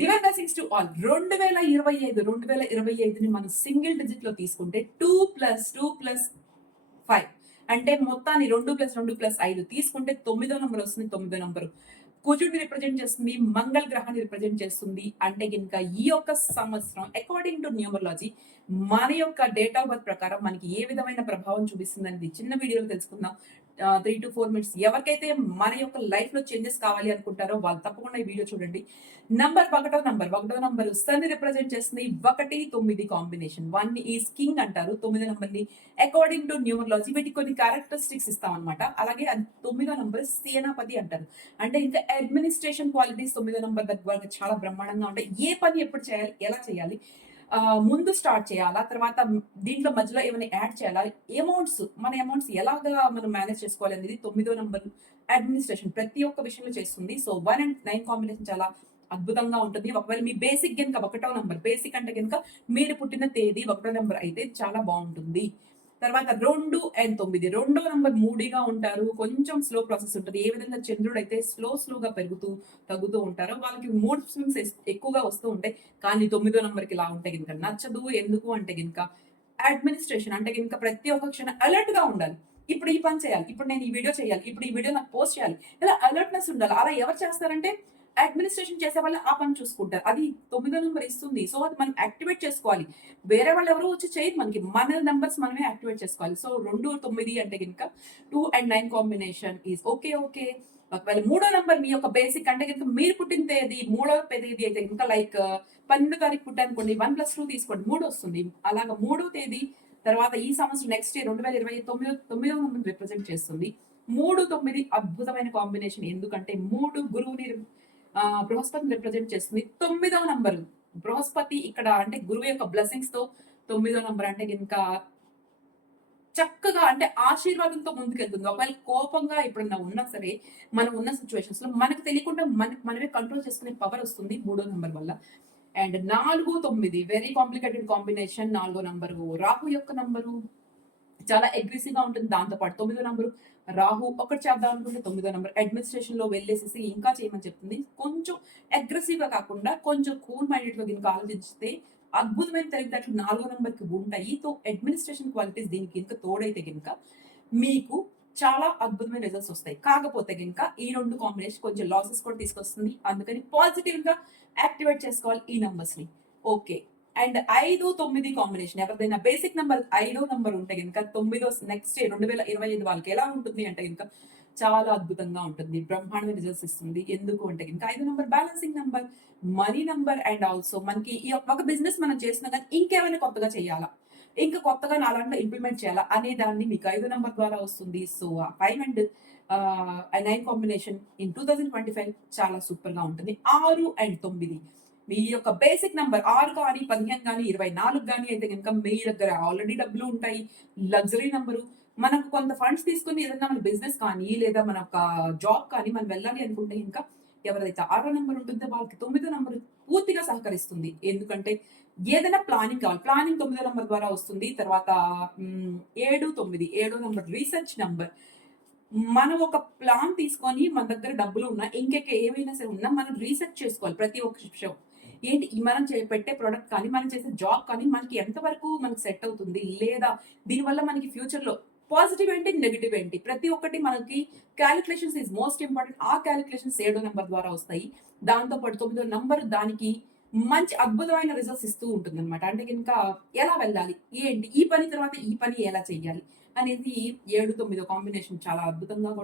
Divine blessings to all రెండు వేల ఇరవై ఐదు రెండు వేల ఇరవై ఐదుని మనం సింగిల్ డిజిట్లో తీసుకుంటే two plus two plus five అంటే మొత్తాన్ని రెండు ప్లస్ రెండు ప్లస్ ఐదు తీసుకుంటే తొమ్మిదో నంబర్ వస్తుంది తొమ్మిదో నంబర్ కుజుడిని రిప్రజెంట్ చేస్తుంది మంగళ గ్రహాన్ని రిప్రజెంట్ చేస్తుంది. అంటే కనుక ఈ యొక్క సంవత్సరం అకార్డింగ్ టు న్యూమరాలజీ మన యొక్క డేట్ ఆఫ్ బర్త్ ప్రకారం మనకి ఏ విధమైన ప్రభావం చూపిస్తుంది అనేది చిన్న వీడియోలో తెలుసుకుందాం. త్రీ టు ఫోర్ మినిట్స్ ఎవరికైతే మన యొక్క లైఫ్లో చేంజెస్ కావాలి అనుకుంటారో వాళ్ళు తప్పకుండా ఈ వీడియో చూడండి. నంబర్ ఒకటో నంబర్ ఒకటో నంబర్ సన్ రిప్రజెంట్ చేస్తుంది ఒకటి తొమ్మిది కాంబినేషన్ వన్ ఈజ్ కింగ్ అంటారు. తొమ్మిదో నంబర్ని అకార్డింగ్ టు న్యూమరాలజీ వీటికి కొన్ని క్యారెక్టరిస్టిక్స్ ఇస్తామన్నమాట. అలాగే అది తొమ్మిదో నంబర్ సేనాపతి అంటారు. అంటే ఇంకా అడ్మినిస్ట్రేషన్ క్వాలిటీస్ తొమ్మిదో నంబర్ దగ్గర చాలా బ్రహ్మాండంగా ఉంటాయి. ఏ పని ఎప్పుడు చేయాలి? ఎలా చేయాలి? ముందు స్టార్ట్ చేయాలా? తర్వాత దీంట్లో మధ్యలో ఏమైనా యాడ్ చేయాలా? అమౌంట్స్ మన అమౌంట్స్ ఎలాగా మనం మేనేజ్ చేసుకోవాలి అనేది తొమ్మిదో నెంబర్ అడ్మినిస్ట్రేషన్ ప్రతి ఒక్క విషయంలో చేస్తుంది. So one and nine combination చాలా అద్భుతంగా ఉంటుంది. ఒకవేళ మీ బేసిక్ కనుక ఒకటో నెంబర్ బేసిక్ అంటే కనుక మీరు పుట్టిన తేదీ ఒకటో నెంబర్ అయితే చాలా బాగుంటుంది. తర్వాత రెండు అండ్ తొమ్మిది. రెండో నంబర్ మూడిగా ఉంటారు. కొంచెం స్లో ప్రాసెస్ ఉంటుంది. ఏ విధంగా చంద్రుడు అయితే స్లో స్లోగా పెరుగుతూ తగ్గుతూ ఉంటారో వాళ్ళకి మూడ్ స్వింగ్స్ ఎక్కువగా వస్తూ ఉంటాయి. కానీ తొమ్మిదో నంబర్కి ఇలా ఉంటే కనుక నచ్చదు. ఎందుకు అంటే కనుక అడ్మినిస్ట్రేషన్ అంటే కనుక ప్రతి ఒక్క క్షణం అలర్ట్గా ఉండాలి. ఇప్పుడు ఈ పని చేయాలి. ఇప్పుడు నేను ఈ వీడియో చేయాలి. ఇప్పుడు ఈ వీడియో నాకు పోస్ట్ చేయాలి. ఇలా అలర్ట్నెస్ ఉండాలి. అలా ఎవరు చేస్తారంటే అడ్మినిస్ట్రేషన్ చేసే వాళ్ళు ఆ పని చూసుకుంటారు. అది తొమ్మిదో నెంబర్ ఇస్తుంది. సో అది మనం యాక్టివేట్ చేసుకోవాలి. వేరే వాళ్ళు ఎవరో వచ్చి చేయరు మనకి. మన నెంబర్స్ మనమే యాక్టివేట్ చేసుకోవాలి. సో రెండు తొమ్మిది అంటే కనుక two and nine combination is okay okay ఒకవేళ మూడో నెంబర్ మీ యొక్క బేసిక్ అంటే కనుక మీరు పుట్టిన తేదీ మూడో తేదీ అయితే ఇంకా లైక్ పన్నెండు తారీఖు పుట్టానుకోండి వన్ ప్లస్ టూ తీసుకోండి మూడు వస్తుంది. అలాగా మూడో తేదీ తర్వాత ఈ సంవత్సరం నెక్స్ట్ ఇయర్ రెండు వేల ఇరవై తొమ్మిదో తొమ్మిదో నెంబర్ రిప్రజెంట్ చేస్తుంది. మూడు తొమ్మిది అద్భుతమైన కాంబినేషన్ ఎందుకంటే మూడు గురువుని బృహస్పతిని రిప్రజెంట్ చేస్తుంది. తొమ్మిదవ నంబర్ బృహస్పతి ఇక్కడ అంటే గురువు యొక్క బ్లెస్సింగ్స్తో తొమ్మిదో నంబర్ అంటే ఇంకా చక్కగా అంటే ఆశీర్వాదంతో ముందుకెళ్తుంది. ఒకవేళ కోపంగా ఎప్పుడన్నా ఉన్నా సరే మనం ఉన్న సిచ్యువేషన్స్లో మనకు తెలియకుండా మనకి మనమే కంట్రోల్ చేసుకునే పవర్ వస్తుంది మూడో నంబర్ వల్ల. అండ్ నాలుగు తొమ్మిది వెరీ కాంప్లికేటెడ్ కాంబినేషన్ నాలుగో నంబరు రాహు యొక్క నంబరు చాలా అగ్రెసివ్గా ఉంటుంది. దాంతో పాటు తొమ్మిదో నంబరు రాహు ఒకటి చేద్దాం అనుకుంటే తొమ్మిదో నంబర్ అడ్మినిస్ట్రేషన్లో వెళ్ళేసేసి ఇంకా చేయమని చెప్తుంది. కొంచెం అగ్రెసివ్గా కాకుండా కొంచెం కూల్ మైండెడ్గా దీనికి ఆలోచిస్తే అద్భుతమైన తెలివితేటలు నాలుగో నంబర్కి ఉంటాయి. తో అడ్మినిస్ట్రేషన్ క్వాలిటీస్ దీనికి ఇంకా తోడైతే కనుక మీకు చాలా అద్భుతమైన రిజల్ట్స్ వస్తాయి. కాకపోతే కనుక ఈ రెండు కాంబినేషన్ కొంచెం లాసెస్ కూడా తీసుకొస్తుంది. అందుకని పాజిటివ్గా యాక్టివేట్ చేసుకోవాలి ఈ నంబర్స్ని. ఓకే అండ్ ఐదు తొమ్మిది కాంబినేషన్. ఎవరిదైనా బేసిక్ నెంబర్ ఐదో నంబర్ ఉంటే కనుక తొమ్మిదో నెక్స్ట్ రెండు వేల ఇరవై ఐదు వాళ్ళకి ఎలా ఉంటుంది అంటే కనుక చాలా అద్భుతంగా ఉంటుంది. బ్రహ్మాండమైన రిజల్ట్స్ ఇస్తుంది. ఎందుకు అంటే ఇంకా ఐదు number balancing number money number and also మనకి ఈ ఒక బిజినెస్ మనం చేస్తున్నా కానీ ఇంకేమైనా కొత్తగా చేయాలా? ఇంకా కొత్తగా నాలుగు ఇంప్లిమెంట్ చేయాలా? అనే దాన్ని మీకు ఐదు నంబర్ ద్వారా వస్తుంది. So five and nine combination in two thousand twenty five చాలా సూపర్గా ఉంటుంది. ఆరు అండ్ తొమ్మిది. మీ యొక్క బేసిక్ నంబర్ ఆరు కానీ పదిహేను కానీ ఇరవై నాలుగు కానీ అయితే కనుక మీ దగ్గర ఆల్రెడీ డబ్బులు ఉంటాయి. లగ్జరీ నంబరు మనకు కొంత ఫండ్స్ తీసుకుని ఏదైనా మన బిజినెస్ కానీ లేదా మన ఒక జాబ్ కానీ మనం వెళ్ళాలి అనుకుంటే ఇంకా ఎవరైతే ఆరో నెంబర్ ఉంటుందో వాళ్ళకి తొమ్మిదో నెంబర్ పూర్తిగా సహకరిస్తుంది. ఎందుకంటే ఏదైనా ప్లానింగ్ కావాలి. ప్లానింగ్ తొమ్మిదో నెంబర్ ద్వారా వస్తుంది. తర్వాత ఏడు తొమ్మిది ఏడో నెంబర్ రీసెర్చ్ నెంబర్ మనం ఒక ప్లాన్ తీసుకొని మన దగ్గర డబ్బులు ఉన్నా ఇంకెక్క ఏమైనా సరే ఉన్నా మనం రీసెర్చ్ చేసుకోవాలి. ప్రతి ఒక్క విషయం ఏంటి? ఈ మనం పెట్టే ప్రోడక్ట్ కానీ మనం చేసే జాబ్ కానీ మనకి ఎంతవరకు మనకి సెట్ అవుతుంది? లేదా దీనివల్ల మనకి ఫ్యూచర్లో పాజిటివ్ ఏంటి నెగిటివ్ ఏంటి? ప్రతి ఒక్కటి మనకి క్యాలిక్యులేషన్స్ ఈజ్ మోస్ట్ ఇంపార్టెంట్ ఆ క్యాలిక్యులేషన్స్ ఏడో నెంబర్ ద్వారా వస్తాయి. దాంతో పాటు తొమ్మిదో నంబర్ దానికి మంచి అద్భుతమైన రిజల్ట్స్ ఇస్తూ ఉంటుంది అనమాట అంటే కనుక ఎలా వెళ్ళాలి? ఏంటి? ఈ పని తర్వాత ఈ పని ఎలా చేయాలి? అనేది ఏడు తొమ్మిదో కాంబినేషన్ చాలా అద్భుతంగా కూడా